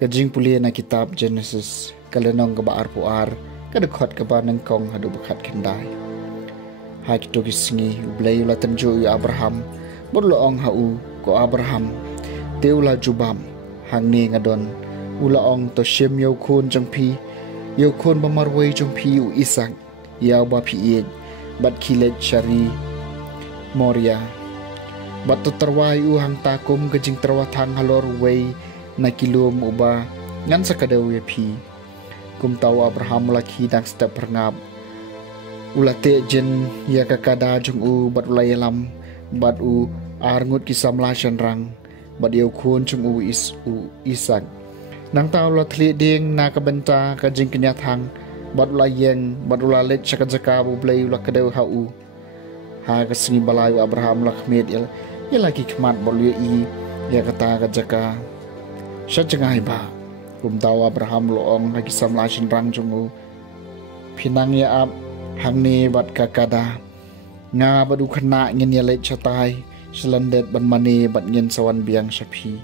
Kajing pulia na kitab Genesis kalenong kabaar puar kadekot kabar nengkong hadu bekat kendai. Hai kito kisingi ublay ula tenjo yu Abraham berloong hau ko Abraham teula jubam hang ni ngadon ulaong to shem yau kun jangpi yau kun bamarway jangpi u Isak yau ba pi bat kilet syari Moria bat to terwai u hang takum kajing terwatang halor way na kilum uba ngan sakadaw ya pi kum tahu Abraham laki dak step perngap ulate jen ya kakada jung u bat ulai lam bat u arngut kisam la rang bat yau kun jung u Isak nang tahu la thli ding na kabenta ka jing kenya thang bat ulai yeng bat ulai let sakajaka bu blai ula kadaw hau ha ka singi balai Abraham lakmet ya lagi kmat bolye i ya kata kajaka Sya cengai ba kum tahu Abraham loong lagi samlashin rang jungu pinang ya ap hang ni bat kakada nga badu kena ngin ya lech chatai selendet ban mani bat ngin sawan biang syapi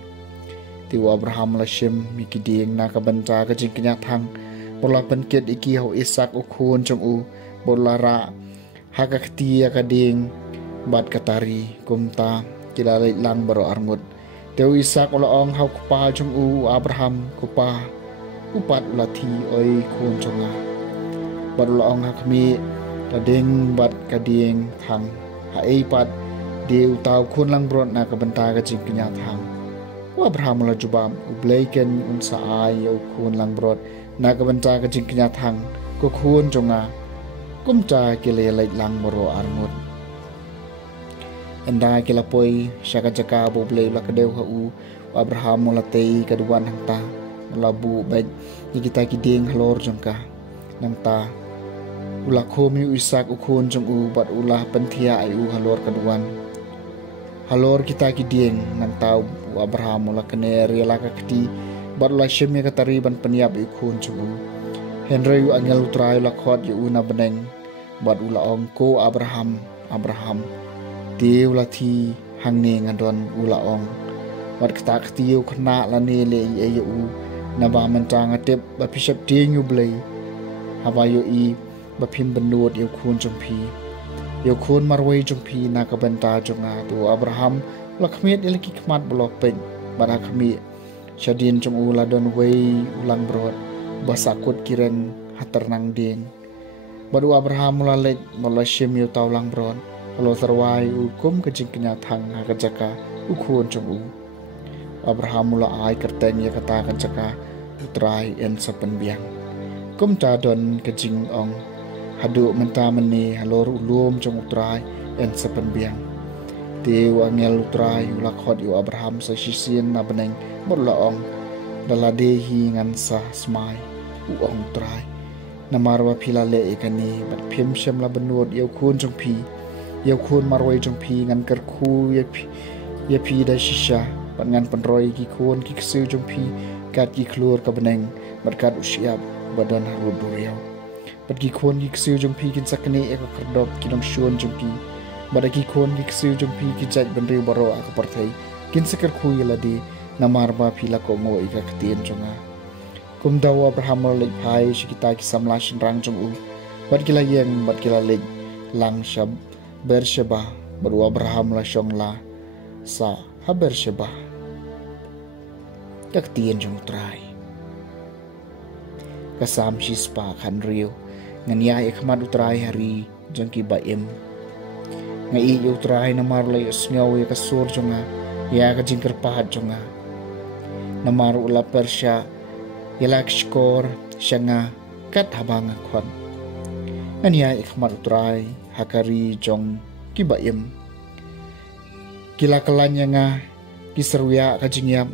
tiu Abraham lashim mikiding na kabanta ka jingknya thang bola penkit iki hau Isak ukun jungu bola ra hakakti akading bat katari kum ta kila lech lang baro arngut Teu Isak ulaong hau kupa jung u Abraham kupa upat ulati oi kun jonga bat ulaong hakmi kading bat kading thang ha ei pat deu tau kun lang brot na kabenta ka jing kenya thang u Abraham ula jubam u blaiken un sa ai u kun lang brot na kabenta ka jing kenya thang ko kun jonga kumta kile lait lang moro armut Enda kila poi syaka jaka bo blei ula kadeu hau Abraham ula tei kaduan hangta ula bu baik ni kita kiding halor jongka nangta ula khomi Isak ukun jong u bat ulah pentia ai u halor kaduan halor kita kiding nangta Abraham ula kene rela ka kti bat ula syemya katari ban peniap ukun jong u Henry u angel utrai ula khot yu una beneng bat ula ongko Abraham Dia ulati hang ne ngadon ula ong wat ketak tiu kena lane le ayu na ba mentang atep ba pisap ding yu blai hawa yo I ba phim benut yu khun jongpi yu khun marwai jongpi na ka benta jonga tu Abraham lakmet ilaki khmat blok pen bara khmi shadin jong ula don wei ulang brot ba sakut kiren haternang ding baru Abraham ulalet molashim yu taulang brot Kalau terwai ukum kejing kenya thang hakajaka ukun jong u Abraham mula ai kerteng ya kata kajaka utrai en sapen biang kum ta don kejing ong hadu menta meni halor ulum jong utrai en sapen biang Teu angel utrai ulakhot yu Abraham sa sisin na beneng bola ong daladehi ngan sa smai u ong utrai namarwa pilale ikani bat phim shem la benut yu kun jong pi Yau kun marwai jong pi ngan kerku ya pi da shisha bat ngan penroi ki kun ki ksu jong pi kat ki klur ka beneng berkat usiap badan harud duriau bat ki kun ki ksu jong pi kin sakne e ka kerdop ki dong shun jong pi bat ki kun ki ksu jong pi ki jaj benriu baro ka parthai kin sakar ku yaladi namarba pila ko mo ika katien jonga kum dawa Abraham lek pai shikita ki samlashin rang jong u bat kila yeng bat kila lek lang shab Bersheba baru Abraham la syong la sa ha Bersheba kaktien jong trai kasam shispa kan rio ngania ikmat utrai hari jong ki baim ngai utrai namar la yusngaw ya kasur jonga ya ka jingker pahat jonga namar ula Persya yalak skor syanga kat habang khon ngania ikmat utrai hakari jong kibayem kila kalanya nga kiseruya kajingyap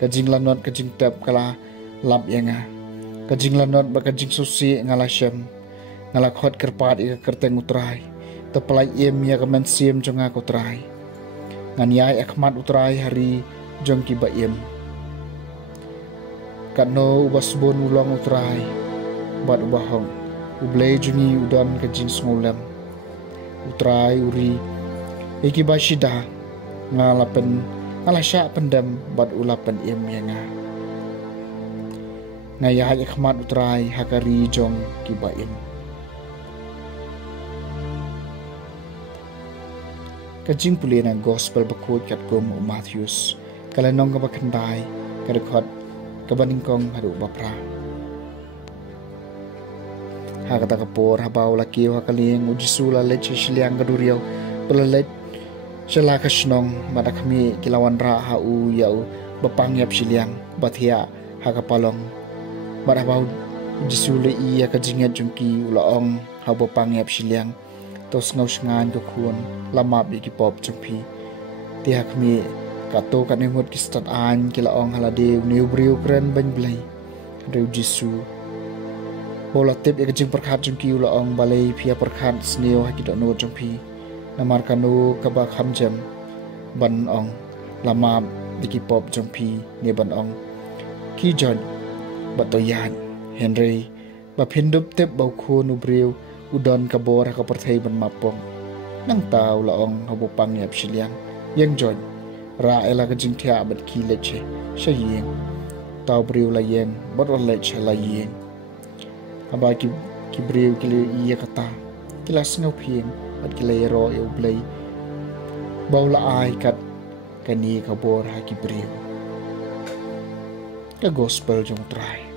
kajing lanot kajing tep kala lap yanga kajing lanot ba kajing susi ngala syam ngala khot kerpat ika kerteng utrai tepelai iem ya kamen siem jonga utrai ngan yai akmat utrai hari jong ki ba iem katno ubasbon ulang utrai bat ubahong ublei jungi udan kajing sngolem utrai uri iki ba shida ngalapen alasya pendam bat ulapan iem yanga ngaya akmat utrai hakari jong ki ba iem kajing pulina gospel bakut kat gom Matthews kalanong ka bakandai kadakot kabaningkong hadu bapra hakata kapor habaw lakiw hakaling ujisula lech siliang kaduriyaw pelalet sila kasnong madakami kilawan ra hau yau bapangyap siliang bathia hakapalong madabaw ujisula iya kajingat jungki ulaong habo pangyap siliang tos ngausngan kokun lamap iki pop jumpi tiak mi kato kanimut kistat an kilaong halade new briu kren ban blai reu jisu bola tip ikajing perkhat jumki ulaong balai pia perkhat sneo hakidok no jumpi namar kanu kabak hamjam ban ong lamap iki pop jumpi ne ban ong ki jon batoyan Henry baphindup tip bau khun ubriu udon kabor ka perthai ban mapong nang taw laong habupang yap siliang yang jon ra ela ka jingthia bat ki leche shayeng taw briu la yeng bot leche la yeng aba ki briu ki iya kata kilas ngau phing bat ki le ro eu blai bau la ai kat kani kabor ha ki briu ka gospel jong trai